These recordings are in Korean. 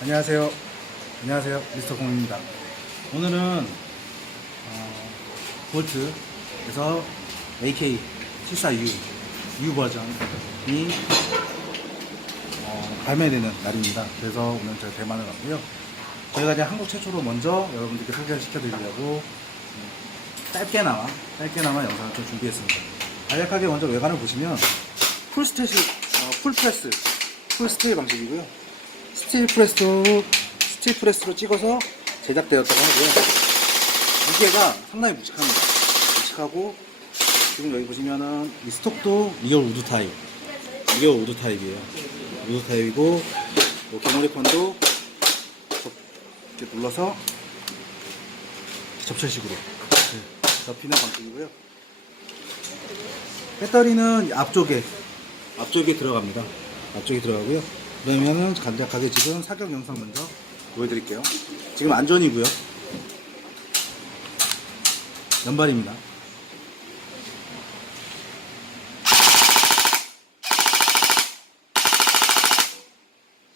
안녕하세요. 안녕하세요. 미스터 공입니다. 오늘은 볼트에서 AK 74U U 버전이 발매되는 날입니다. 그래서 오늘 저희 대만을 왔고요. 저희가 이제 한국 최초로 먼저 여러분들께 소개를 시켜드리려고 짧게나마 영상을 좀 준비했습니다. 간략하게 먼저 외관을 보시면 풀 스테이 방식이고요. 스틸 프레스로 찍어서 제작되었다고 하고요. 무게가 상당히 묵직합니다. 묵직하고 지금 여기 보시면은 이 스톡도 리얼 우드 타입이에요. 우드 타입이고 개머리판도 이렇게 눌러서 접착식으로 접히는 방식이고요. 배터리는 앞쪽에 들어갑니다. 앞쪽에 들어가고요. 그러면은 간략하게 지금 사격 영상 먼저 보여드릴게요. 지금 안전이고요. 연발입니다.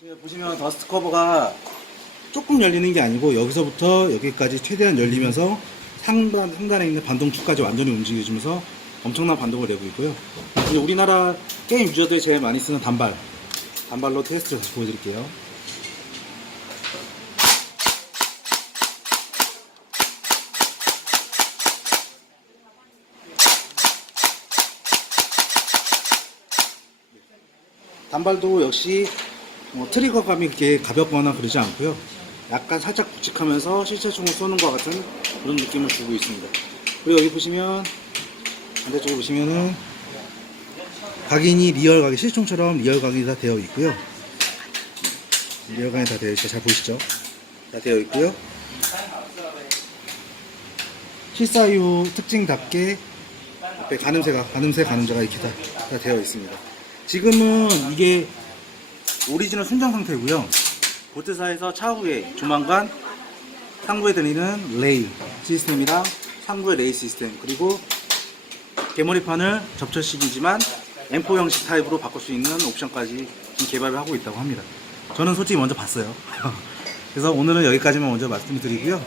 지금 보시면 더스트 커버가 조금 열리는 게 아니고 여기서부터 여기까지 최대한 열리면서 상단에 있는 반동축까지 완전히 움직여주면서 엄청난 반동을 내고 있고요. 이제 우리나라 게임 유저들이 제일 많이 쓰는 단발로 테스트를 다시 보여드릴게요. 단발도 역시 트리거감이 이렇게 가볍거나 그러지 않고요. 약간 살짝 굵직하면서 실제총을 쏘는 것 같은 그런 느낌을 주고 있습니다. 그리고 여기 보시면 반대쪽으로 보시면은 각인이 실총처럼 리얼 각인이 다 되어 있고요. 리얼 각인이 다 되어 있죠. 잘 보시죠. 다 되어 있고요. 실사유 특징답게 앞에 가늠쇠가 이렇게 다 되어 있습니다. 지금은 이게 오리지널 순정 상태고요. 볼트사에서 차후에 조만간 상부에 들리는 레이 시스템이랑 상부의 레이 시스템, 그리고 개머리판을 접착식이지만 M4 형식 타입으로 바꿀 수 있는 옵션까지 지금 개발을 하고 있다고 합니다. 저는 솔직히 먼저 봤어요. 그래서 오늘은 여기까지만 먼저 말씀드리고요.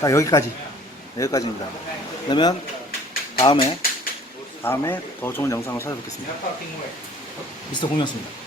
딱 여기까지입니다. 그러면 다음에 더 좋은 영상을 찾아뵙겠습니다. 미스터 공이었습니다.